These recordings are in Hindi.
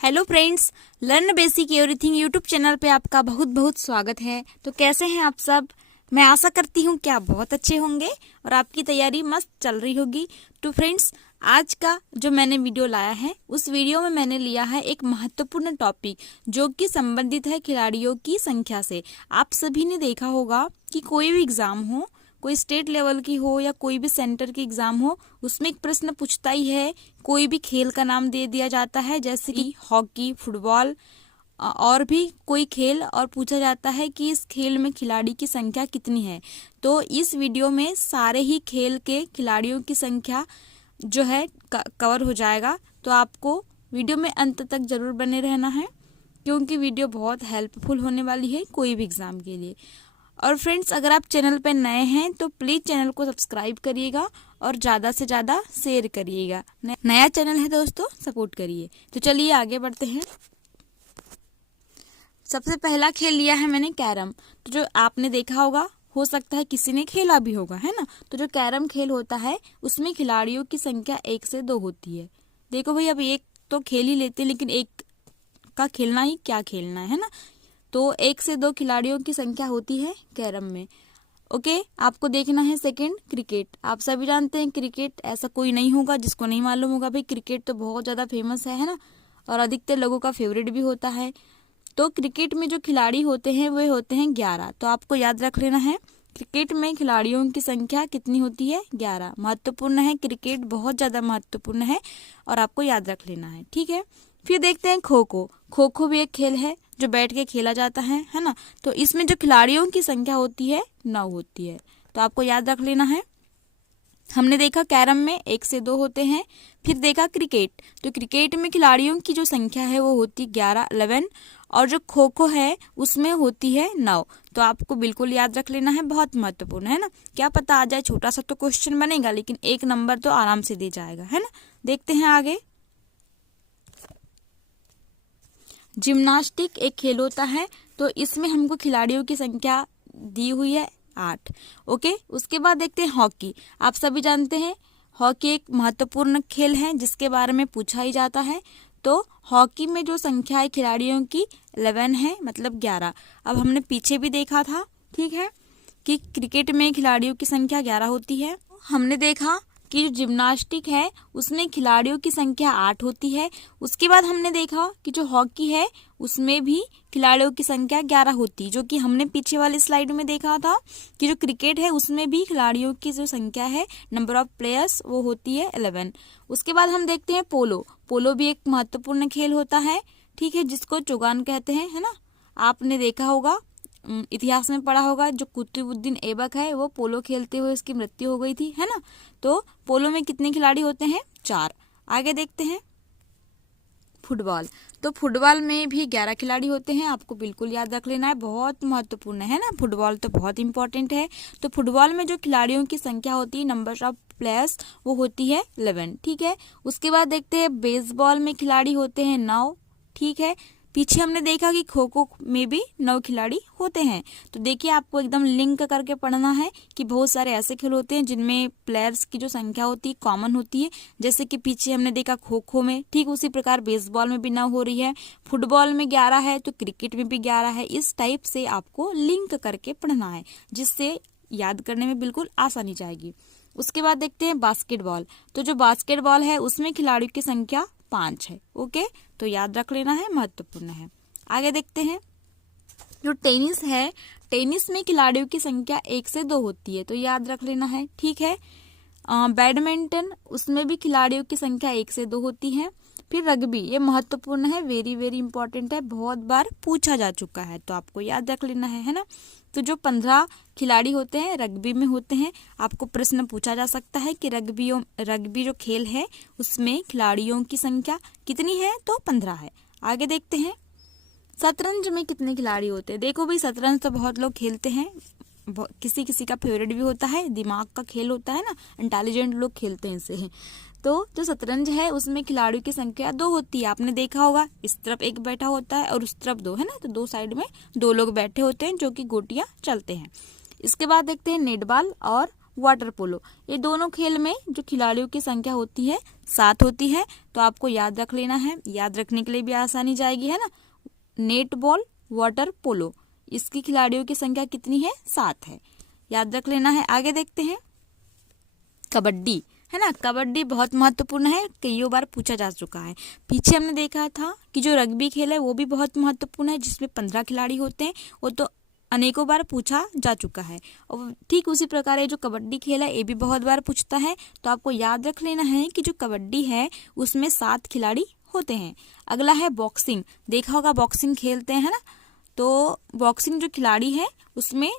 Hello friends, learn basic everything YouTube channel पे आपका बहुत बहुत स्वागत है। तो कैसे हैं आप सब? मैं आशा करती हूँ कि आप बहुत अच्छे होंगे और आपकी तैयारी मस्त चल रही होगी। तो फ्रेंड्स, आज का जो मैंने वीडियो लाया है, उस वीडियो में मैंने लिया है एक महत्वपूर्ण टॉपिक जो कि संबंधित है खिलाड़ियों की संख्या से। आप सभी ने देखा होगा कि कोई भी एग्जाम हो, कोई स्टेट लेवल की हो या कोई भी सेंटर की एग्जाम हो, उसमें एक प्रश्न पूछता ही है, कोई भी खेल का नाम दे दिया जाता है जैसे कि हॉकी, फुटबॉल और भी कोई खेल, और पूछा जाता है कि इस खेल में खिलाड़ी की संख्या कितनी है। तो इस वीडियो में सारे ही खेल के खिलाड़ियों की संख्या जो है कवर हो जाएगा। तो आपको वीडियो में अंत तक जरूर बने रहना है, क्योंकि वीडियो बहुत हेल्पफुल होने वाली है कोई भी एग्जाम के लिए। और फ्रेंड्स, अगर आप चैनल पर नए हैं तो प्लीज़ चैनल को सब्सक्राइब करिएगा और ज़्यादा से ज़्यादा शेयर करिएगा। नया चैनल है दोस्तों, सपोर्ट करिए। तो चलिए आगे बढ़ते हैं। सबसे पहला खेल लिया है मैंने कैरम। तो जो आपने देखा होगा, हो सकता है किसी ने खेला भी होगा, है ना। तो जो कैरम खेल होता है उसमें खिलाड़ियों की संख्या 1 से 2 होती है। देखो भाई, अब एक तो खेल ही लेते हैं, लेकिन एक का खेलना ही क्या खेलना है ना। तो 1 से 2 खिलाड़ियों की संख्या होती है कैरम में। ओके, आपको देखना है सेकंड क्रिकेट। आप सभी जानते हैं क्रिकेट, ऐसा कोई नहीं होगा जिसको नहीं मालूम होगा। भाई क्रिकेट तो बहुत ज़्यादा फेमस है ना, और अधिकतर लोगों का फेवरेट भी होता है। तो क्रिकेट में जो खिलाड़ी होते हैं वे होते हैं 11। तो आपको याद रख लेना है, क्रिकेट में खिलाड़ियों की संख्या कितनी होती है? 11। महत्वपूर्ण है, क्रिकेट बहुत ज़्यादा महत्वपूर्ण है और आपको याद रख लेना है, ठीक है। फिर देखते हैं खो खो। खो खो भी एक खेल है जो बैठ के खेला जाता है ना। तो इसमें जो खिलाड़ियों की संख्या होती है 9 होती है। तो आपको याद रख लेना है। हमने देखा कैरम में 1 से 2 होते हैं। फिर देखा क्रिकेट। तो क्रिकेट में खिलाड़ियों की जो संख्या है वो होती 11 और जो खो खो है उसमें होती है 9। तो आपको बिल्कुल याद रख लेना है, बहुत महत्वपूर्ण है ना। क्या पता आ जाए, छोटा सा तो क्वेश्चन बनेगा लेकिन 1 नंबर तो आराम से दे जाएगा, है ना। देखते हैं आगे। जिम्नास्टिक एक खेल होता है। तो इसमें हमको खिलाड़ियों की संख्या दी हुई है 8। ओके, उसके बाद देखते हैं हॉकी। आप सभी जानते हैं हॉकी एक महत्वपूर्ण खेल है जिसके बारे में पूछा ही जाता है। तो हॉकी में जो संख्या है खिलाड़ियों की 11 है, मतलब 11। अब हमने पीछे भी देखा था, ठीक है, कि क्रिकेट में खिलाड़ियों की संख्या 11 होती है। हमने देखा कि जो जिम्नास्टिक है उसमें खिलाड़ियों की संख्या 8 होती है। उसके बाद हमने देखा कि जो हॉकी है उसमें भी खिलाड़ियों की संख्या 11 होती है, जो कि हमने पीछे वाली स्लाइड में देखा था कि जो क्रिकेट है उसमें भी खिलाड़ियों की जो संख्या है, नंबर ऑफ प्लेयर्स, वो होती है 11। उसके बाद हम देखते हैं पोलो। पोलो भी एक महत्वपूर्ण खेल होता है, ठीक है, जिसको चौगान कहते हैं, है ना। आपने देखा होगा, इतिहास में पढ़ा होगा, जो कुतुबुद्दीन ऐबक है वो पोलो खेलते हुए उसकी मृत्यु हो गई थी, है ना। तो पोलो में कितने खिलाड़ी होते हैं? 4। आगे देखते हैं फुटबॉल। तो फुटबॉल में भी 11 खिलाड़ी होते हैं। आपको बिल्कुल याद रख लेना है, बहुत महत्वपूर्ण है ना। फुटबॉल तो बहुत इंपॉर्टेंट है। तो फुटबॉल में जो खिलाड़ियों की संख्या होती है, नंबर ऑफ प्लेयर्स, वो होती है 11, ठीक है। उसके बाद देखते हैं बेसबॉल में खिलाड़ी होते हैं 9, ठीक है। पीछे हमने देखा कि खो खो में भी 9 खिलाड़ी होते हैं। तो देखिए, आपको एकदम लिंक करके पढ़ना है कि बहुत सारे ऐसे खेल होते हैं जिनमें प्लेयर्स की जो संख्या होती है कॉमन होती है। जैसे कि पीछे हमने देखा खो खो में, ठीक उसी प्रकार बेसबॉल में भी 9 हो रही है, फुटबॉल में 11 है, तो क्रिकेट में भी 11 है। इस टाइप से आपको लिंक करके पढ़ना है, जिससे याद करने में बिल्कुल आसानी जाएगी। उसके बाद देखते हैं बास्केटबॉल। तो जो बास्केटबॉल है उसमें खिलाड़ियों की संख्या 5 है। ओके, तो याद रख लेना है, महत्वपूर्ण है। आगे देखते हैं जो टेनिस है। टेनिस में खिलाड़ियों की संख्या 1 से 2 होती है, तो याद रख लेना है, ठीक है। बैडमिंटन, उसमें भी खिलाड़ियों की संख्या 1 से 2 होती है। फिर रग्बी, ये महत्वपूर्ण है, वेरी वेरी इंपॉर्टेंट है, बहुत बार पूछा जा चुका है, तो आपको याद रख लेना है ना। तो जो 15 खिलाड़ी होते हैं रग्बी में होते हैं। आपको प्रश्न पूछा जा सकता है कि रग्बी जो खेल है उसमें खिलाड़ियों की संख्या कितनी है? तो 15 है। आगे देखते हैं शतरंज में कितने खिलाड़ी होते हैं। देखो भाई, शतरंज तो बहुत लोग खेलते हैं, किसी किसी का फेवरेट भी होता है, दिमाग का खेल होता है ना, इंटेलिजेंट लोग खेलते हैं इसे। तो जो शतरंज है उसमें खिलाड़ियों की संख्या 2 होती है। आपने देखा होगा, इस तरफ एक बैठा होता है और उस तरफ 2, है ना। तो 2 साइड में 2 लोग बैठे होते हैं जो कि गोटियां चलते हैं। इसके बाद देखते हैं नेटबॉल और वाटर पोलो। ये दोनों खेल में जो खिलाड़ियों की संख्या होती है 7 होती है। तो आपको याद रख लेना है, याद रखने के लिए भी आसानी जाएगी, है ना। नेट बॉल, वाटर पोलो, इसकी खिलाड़ियों की संख्या कितनी है? 7 है, याद रख लेना है। आगे देखते हैं कबड्डी, है ना। कबड्डी बहुत महत्वपूर्ण है, कई बार पूछा जा चुका है। पीछे हमने देखा था कि जो रग्बी खेल है वो भी बहुत महत्वपूर्ण है, जिसमें 15 खिलाड़ी होते हैं, वो तो अनेकों बार पूछा जा चुका है। और ठीक उसी प्रकार ये जो कबड्डी खेल है ये भी बहुत बार पूछता है। तो आपको याद रख लेना है कि जो कबड्डी है उसमें 7 खिलाड़ी होते हैं। अगला है बॉक्सिंग, देखा होगा बॉक्सिंग खेलते हैं, है ना। तो बॉक्सिंग जो खिलाड़ी है उसमें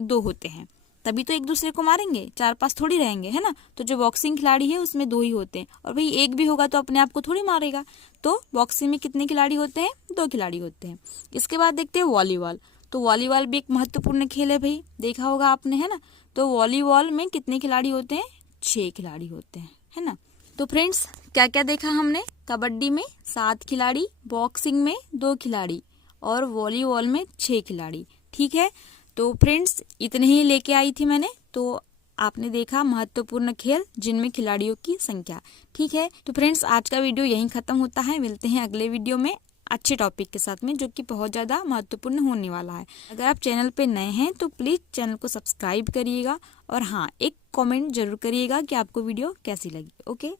2 होते हैं, तभी तो एक दूसरे को मारेंगे, 4-5 थोड़ी रहेंगे, है ना। तो जो बॉक्सिंग खिलाड़ी है उसमें 2 ही होते हैं, और भाई एक भी होगा तो अपने आप को थोड़ी मारेगा। तो बॉक्सिंग में कितने खिलाड़ी होते हैं? 2 खिलाड़ी होते हैं। इसके बाद देखते हैं वॉलीबॉल। तो वॉलीबॉल भी एक महत्वपूर्ण खेल है भाई, देखा होगा आपने, है ना। तो वॉलीबॉल में कितने खिलाड़ी होते हैं? 6 खिलाड़ी होते हैं, है ना। तो फ्रेंड्स क्या क्या देखा हमने? कबड्डी में 7 खिलाड़ी, बॉक्सिंग में 2 खिलाड़ी और वॉलीबॉल में 6 खिलाड़ी। ठीक है, तो फ्रेंड्स इतने ही लेके आई थी मैंने। तो आपने देखा महत्वपूर्ण खेल जिनमें खिलाड़ियों की संख्या। ठीक है, तो फ्रेंड्स आज का वीडियो यहीं खत्म होता है। मिलते हैं अगले वीडियो में अच्छे टॉपिक के साथ में, जो कि बहुत ज़्यादा महत्वपूर्ण होने वाला है। अगर आप चैनल पे नए हैं तो प्लीज़ चैनल को सब्सक्राइब करिएगा, और हाँ, एक कमेंट जरूर करिएगा कि आपको वीडियो कैसी लगी। Okay,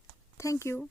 thank you.